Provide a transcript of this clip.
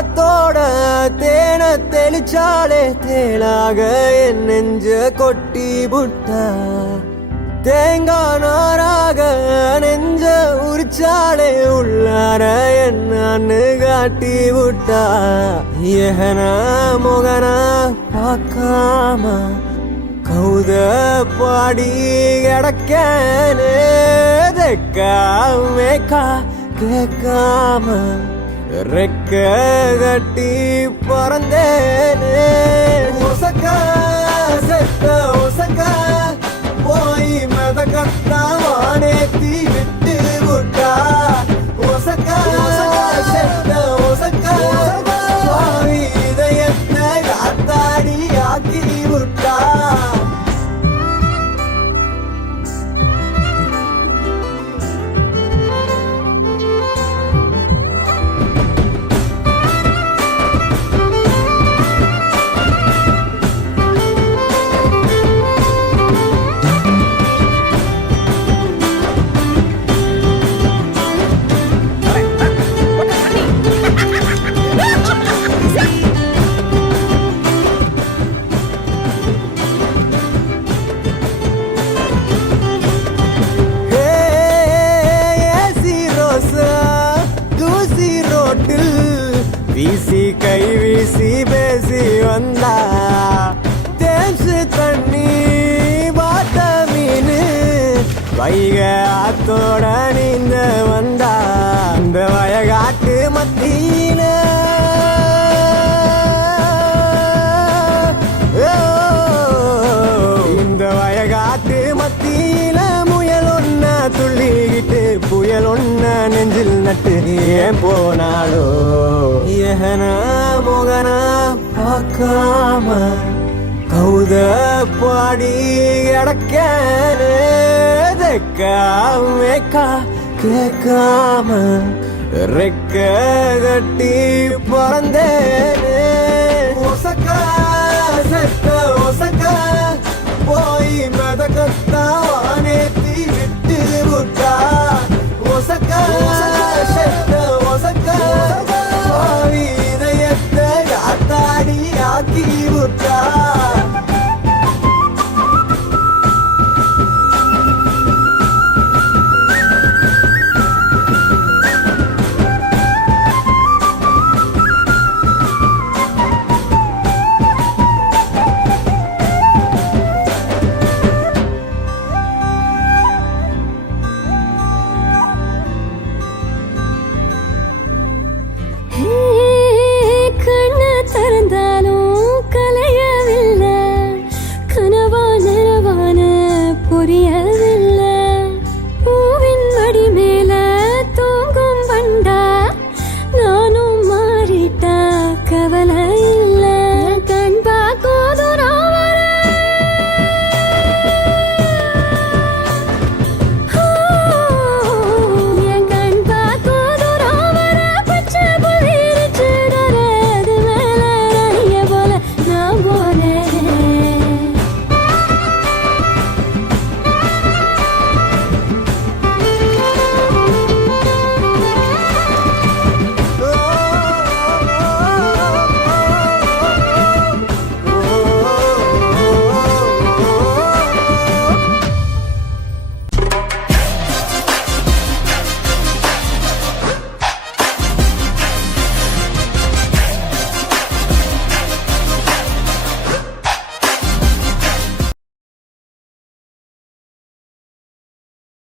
காத்தோட தேன தெளிச்சாலே தேனாக என் நெஞ்ச கொட்டி புட்டா தேங்காய் நாராக நெஞ்ச உரிச்சாலே உள்ளார என்னன்னு காட்டி விட்டா ஏகன முகன பார்க்காம கௌத பாடி கிடக்கனே மேக்கா கேட்காம ரெக்க கட்டி பறந்தேனே ஒசக்கா செத்த ஒசக்கா போய் மதக்கத்தா வானேத்தி விட்டு விட்டா ஒசக்கா செத்த ஒசக்கா பாவி இதயத்தை காத்தாடி ஆக்கி விட்டா வீசி கை வீசி பேசி வந்தா தேம்சு தண்ணி பார்த்த மீன் வைக ஆத்தோட நீந்த வந்தா இந்த வயகாட்டு மத்தியில இந்த வயகாட்டு மத்தியில முயல் ஒன்ன துள்ளிக்கிட்டு புயல் ஒன்ன நெஞ்சில் நட்டு ஏன் போனாலோ ஏகன முகன பார்க்காம கௌத பாடி கிடக்கனே மேக்கா கேட்காம ரெக்க கட்டி பறந்தேனே ஒசக்கா செத்த ஒசக்கா